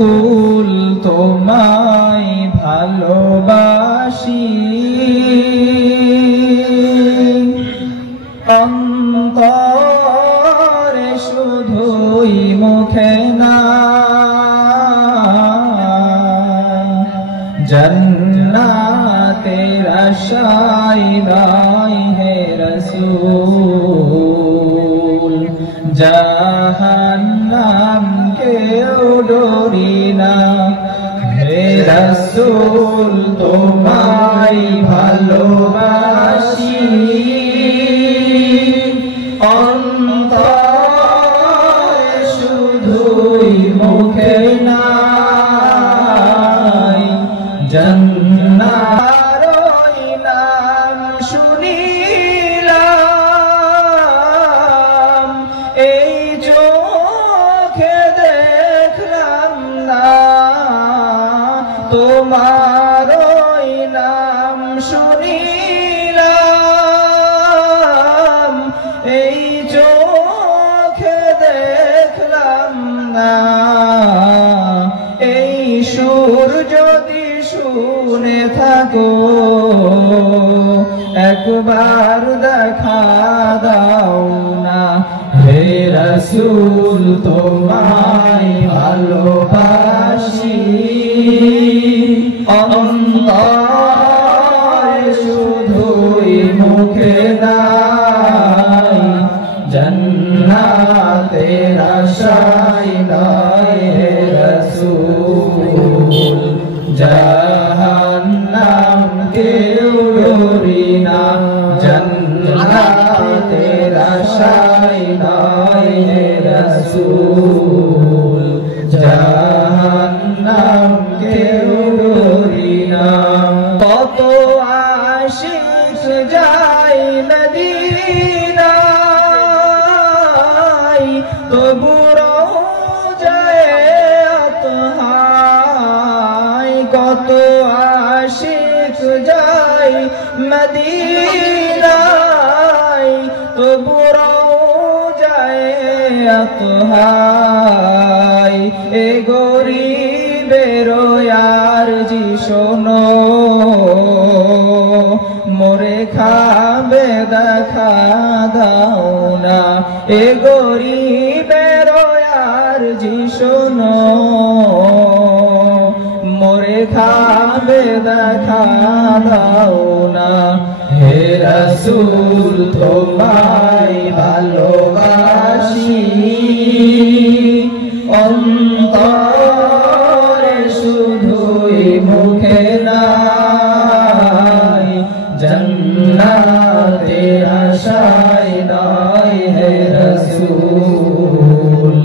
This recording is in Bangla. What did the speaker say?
ফুল তোমায় ভালোবাসি অন্তরে শুধুই মুখে না জান্নাতের আশায় গাই হে রাসূল জাহান্নাম কেউ ডরি না হে রাসূল তোমায় ভালোবাসি অন্তরে শুধুই মুখে না জান্নাতের নাম শুনিলাম এই চোখে দেখলাম না তোমার নাম শুনিলাম এই চোখে দেখলাম না এই সুর যদি শুনে থাকো একবার দেখা দাও না হে রাসূল তোমায় ভালোবাসি অন্তরে শুধুই মুখে নাই জান্নাতের আশায় গাই হে রাসূল জাহান্নাম কেউ ডরি না জান্নাতের আশায় গাই হে রাসূল জাহান্নাম কেউ ডরি না কত আশিক যায় মদিনায় তবু রওজায়ে আতহায় কত আশিক যায় মদিনায় তবু রওজায়ে আতহায় এ গরিবের আরজি শোনো মোরে খাবে দেখা দাও না এ গরিবের আরজি শোনো মোরে খাবে দেখা দাও না হে রাসূল তোমায় ভালোবাসি অন্তরে শুধুই মুখে নাই জান্নাতের আশায় নাই হে রাসূল